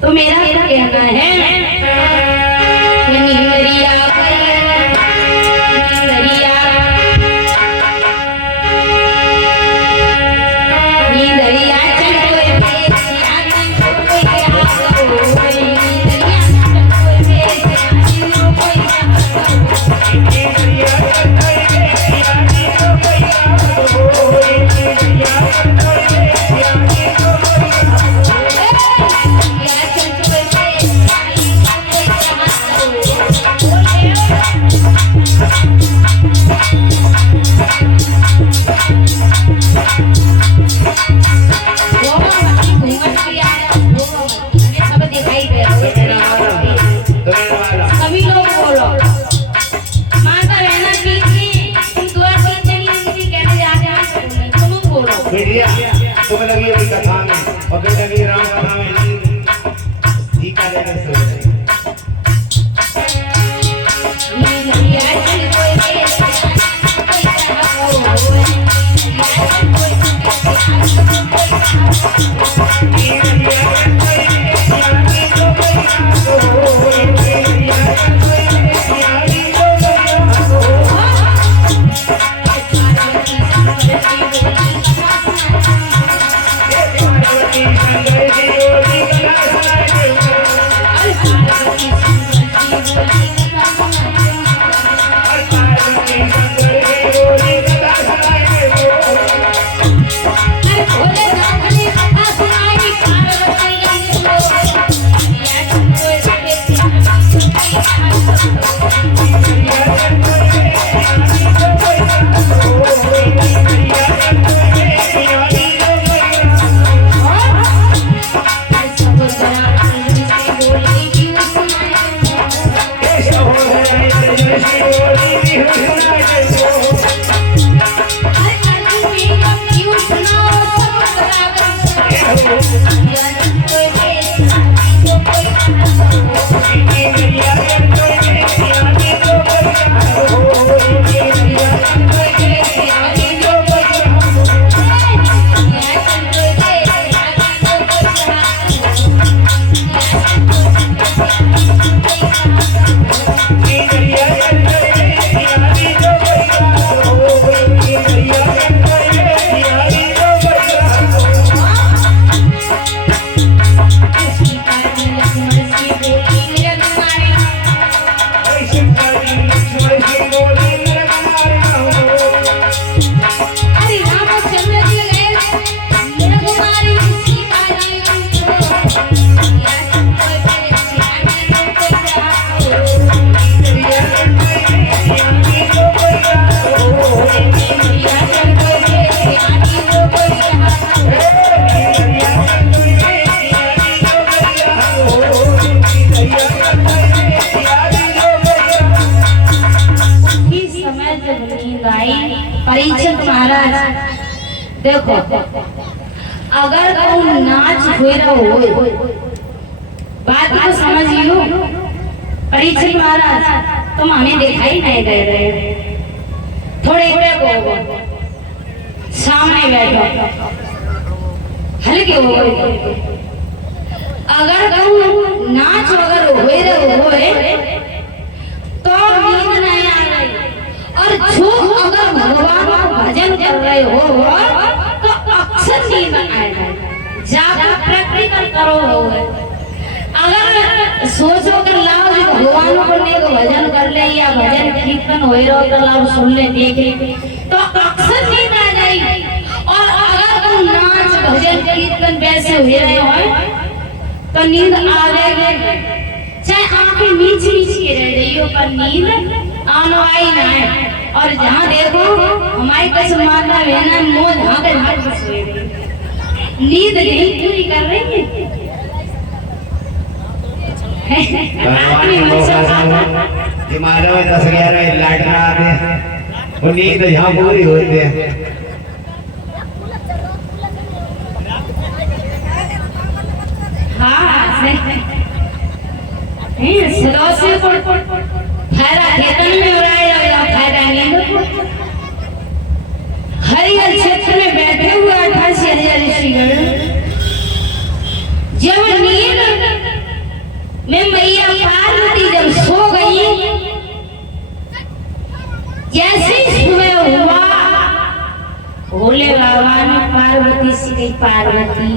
तो मेरा कहना है नींदरिया तुम्हें लगी अभी कथा में और फिर लगी राम कथा में ठीक है परीक्षित महाराज देखो अगर तुम नाच हुए रहो बात को समझ लो। परीक्षित महाराज तुम हमें दिखाई नहीं दे रहे, थोड़े को सामने बैठो हल्के हो। अगर तुम नाच अगर हुए रहो तो नींद नहीं आ रही, और जो अगर भगवान का भजन कर रहे हो तो अक्सर नींद आएगा। जाकर प्रैक्टिकल करो। अगर सोचो कर लाओ भगवान को लेकर भजन कर ले या भजन कीर्तन हो रहा तो लाओ सुन ले देख ले तो अक्सर नींद आ जाएगी। और अगर तुम नाच भजन कीर्तन वैसे हो रहे हो तो नींद आ जाएगी, चाहे आंखें नीची नीची रह रही हो पर नींद आना ही ना है। और जहाँ देखो हमारी पास माता बहना मोह झाँके झाँके सोए नींद नहीं पूरी कर रही है। माधव 10-11 लाइट में आते वो नींद यहाँ पूरी होती है। फायदा खेतन में हो रहा है या फायदा नींद। हरिहर क्षेत्र में बैठे हुए 88,000 से गई पार्वती।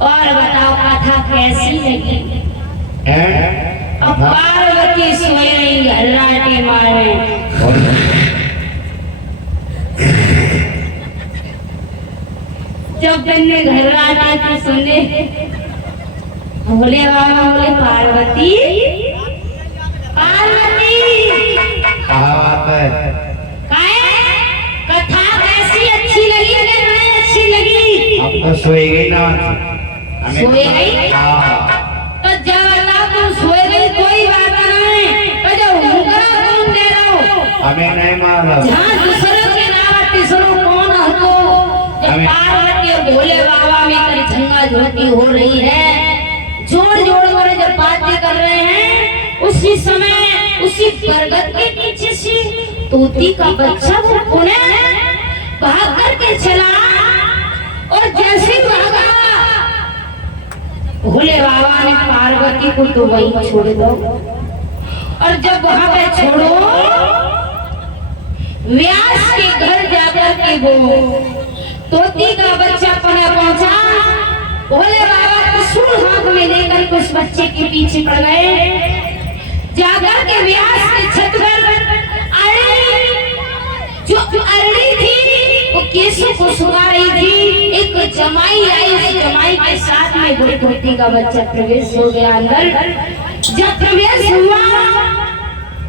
और बताओ कथा कैसी लगी? अब पार्वती सोई रही घर्राटे मारे। जब मैंने घर्राटे को सुने, बोले बाबा, बोले पार्वती, पार्वती कथा कैसी अच्छी लगी? अगर नहीं अच्छी लगी अब तो सोई गई ना। सोई गई? तो जब अल्लाह तुम सोई गई कोई बात नहीं, तो जो हुक्म तुम दे रहे हो, हमें नहीं मारा। जहाँ दूसरों के नाम तीसरों कौन हो? जब पार्वती और भोले बाबा में कहीं झंगा झोंकी हो रही है, जोड़ जोड़ कर जब बातें कर रहे हैं, उसी समय उसी बरगद के नीचे से तोती का बच्चा वो पुनः भाग करके चला। और जैसे भागा, भोले बाबा ने पार्वती को तो वहीं छोड़ दो। और जब वहां पे छोड़ो, व्यास के घर जाकर के वो तोती का बच्चा पुनः पहुंचा। भोले बाबा त्रिशूल हाथ में लेकर उस बच्चे के पीछे पड़ गए। जाकर के व्यास के छत पर जो अरड़ी थी वो केसों को सुगा रही थी। एक जमाई आई, उस जमाई के साथ में बुढ़ी तोती का बच्चा प्रवेश हो गया अंदर। जब प्रवेश हुआ,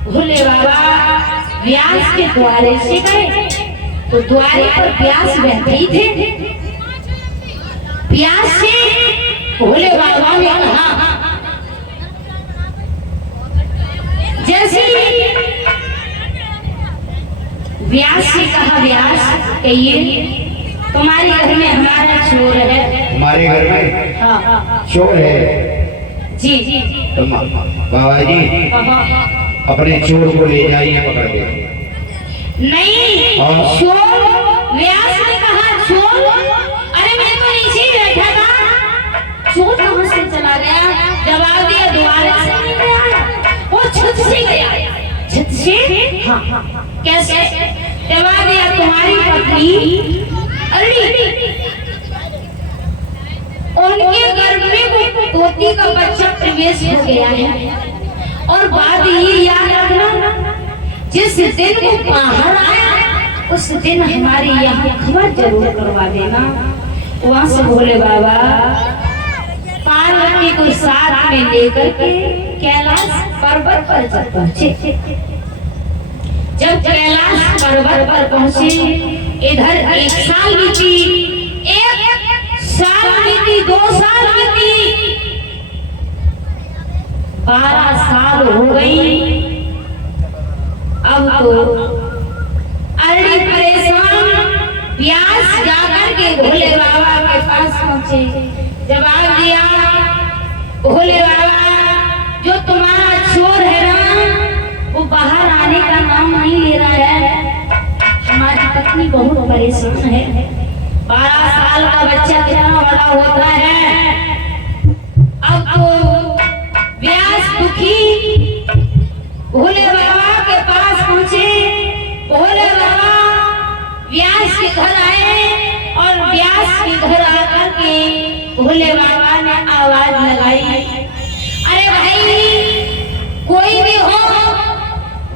भोले बाबा व्यास के द्वारे से गए, तो द्वारे पर व्यास बैठे ही थे। व्यास से भोले बाबा ने कहा, जैसे व्यास से कहा, व्यास कहिए तुम्हारे घर में हमारा चोर है। हमारे घर में हाँ चोर है? जी जी। तो बाबा जी अपने चोर को ले जाइए पकड़ के। नहीं, चोर? व्यास ने कहा चोर? अरे मैं तो नीचे ही बैठा था, चोर कहाँ से चला गया? जवाब दिया द्वारे से नहीं गया, वो छत से गया। छत से? हाँ। कैसे? जवाब दिया तुम्हारी पत्नी अरड़ी, उनके गर्भ में वो तोती का बच्चा प्रवेश हो गया है। और बात ये याद रखना, जिस दिन वो बाहर आया उस दिन हमारे यहाँ खबर जरूर करवा देना। वहां से भोले बाबा पार्वती को साथ में लेकर के कैलाश पर्वत पर जब पहुंचे। जब कैलाश पर्वत पर पहुंचे, इधर 1 साल बीती, 1 साल बीती, 2 साल बीती, 12 साल हो गई। अब तो अरड़ी परेशान, व्यास जाकर के भोले बाबा के पास पहुंचे। जवाब दिया, भोले बाबा जो तुम्हारा चोर है ना, वो बाहर आने का नाम नहीं ले रहा है। हमारी पत्नी बहुत परेशान है। 12 साल का बच्चा कितना बड़ा होता है। अब तो व्यास दुखी भोले बाबा के पास पहुंचे। भोले बाबा व्यास के घर आए और व्यास के घर आकर के भोले बाबा ने आवाज लगाई, अरे भाई कोई भी हो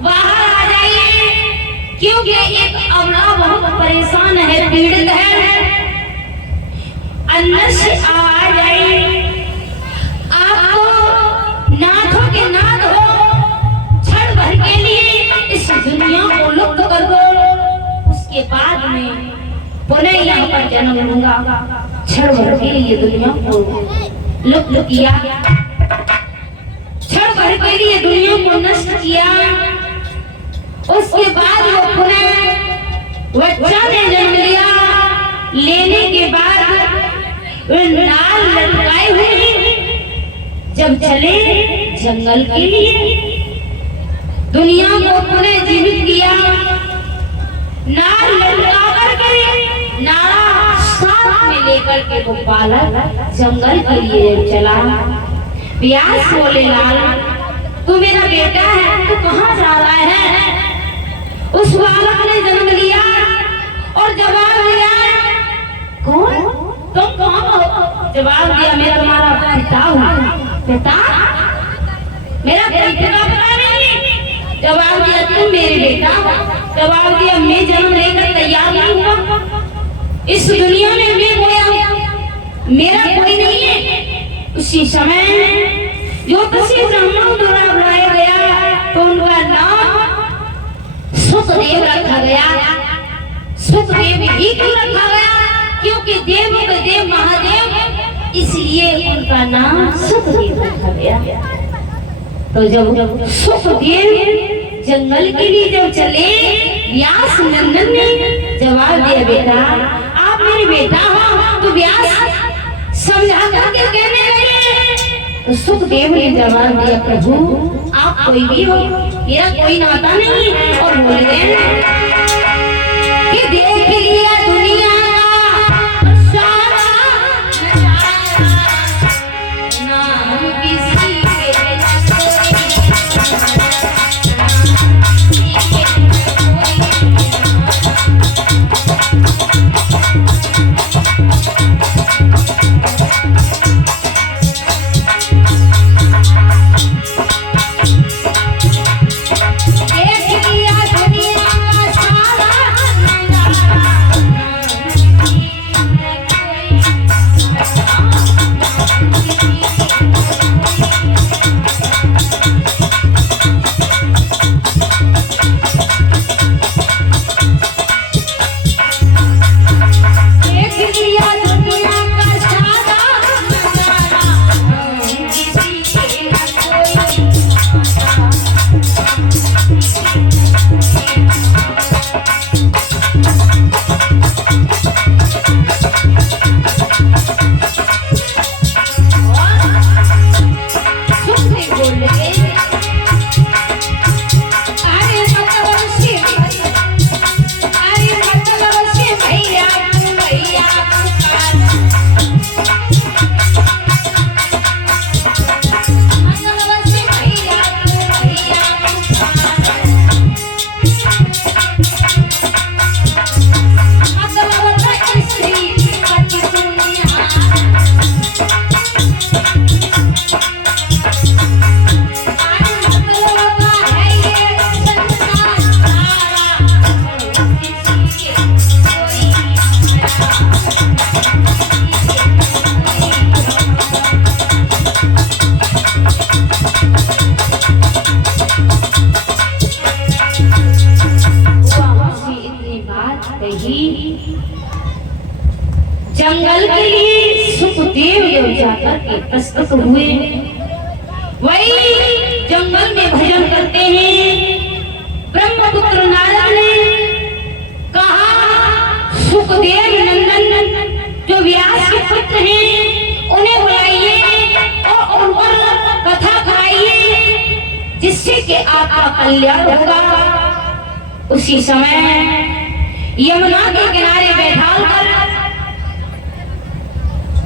बाहर आ जाइए, क्योंकि एक अबला बहुत परेशान है, पीड़ित है। अंदर से आवाज आई, आपको नाथों के नाथ हो, क्षण भर के लिए इस दुनिया को लुप्त कर दो, उसके बाद में पुनः यहाँ पर जन्म लूंगा। क्षण भर के लिए दुनिया को लुप्त किया, क्षण भर के लिए दुनिया को नष्ट किया। उसके बाद वो पुनः बच्चा ने जन्म लिया। लेने के बाद वो नाल लटकाए हुए जब चले जंगल के लिए, दुनिया को पुनः जीवित किया। नाल लटका करके नाड़ा साथ में लेकर के वो बालक जंगल के लिए चला। व्यास बोले, लाल तू मेरा बेटा है, तू कहाँ जा रहा है? उस बालक ने जन्म लिया और जवाब दिया, कौन? जवाब दिया मैं तुम्हारा पिता हूँ। पिता? मेरा कोई पिता पता नहीं। जवाब दिया तुम मेरे बेटा। जवाब दिया मैं जन्म लेकर तैयार नहीं हुआ, इस दुनिया में मैं कोई मेरा कोई नहीं है। उसी समय जो किसी ब्राह्मण द्वारा बुलाया गया तो उनका नाम सुखदेव रखा गया। सुखदेव ही क्यों रखा गया? क्योंकि देव के देव महादेव, इसलिए उनका नाम सुखदेव रखा गया। तो जब सुखदेव जंगल के लिए जब चले, व्यास नंदन ने जवाब दिया बेटा आप मेरे बेटा हो। तो व्यास समझा करके कहने लगे। तो सुखदेव ने जवाब दिया प्रभु आप कोई भी हो, मेरा कोई नाता नहीं। और बोले कि देख लिया दुनिया का सारा नाम किसी के जंगल के लिए सुखदेव जब जाकर के प्रस्तुत हुए, वही जंगल में भजन करते हैं। ब्रह्मपुत्र नारद ने कहा सुखदेव नंदन जो व्यास के पुत्र हैं उन्हें बुलाइए और उन पर कथा कराइए जिससे कि आपका कल्याण होगा। उसी समय यमुना के किनारे बैठाल कर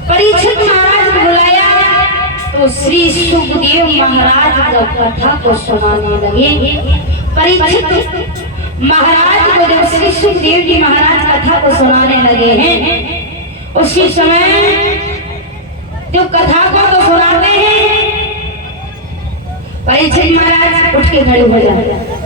परीक्षित महाराज को बुलाया तो श्री सुखदेव महाराज जब कथा को सुनाने लगे। परीक्षित महाराज को जब श्री सुखदेव जी महाराज कथा को सुनाने लगे हैं, उसी समय जब कथा को तो सुनाते हैं, परीक्षित महाराज उठ के खड़े हो जाते हैं।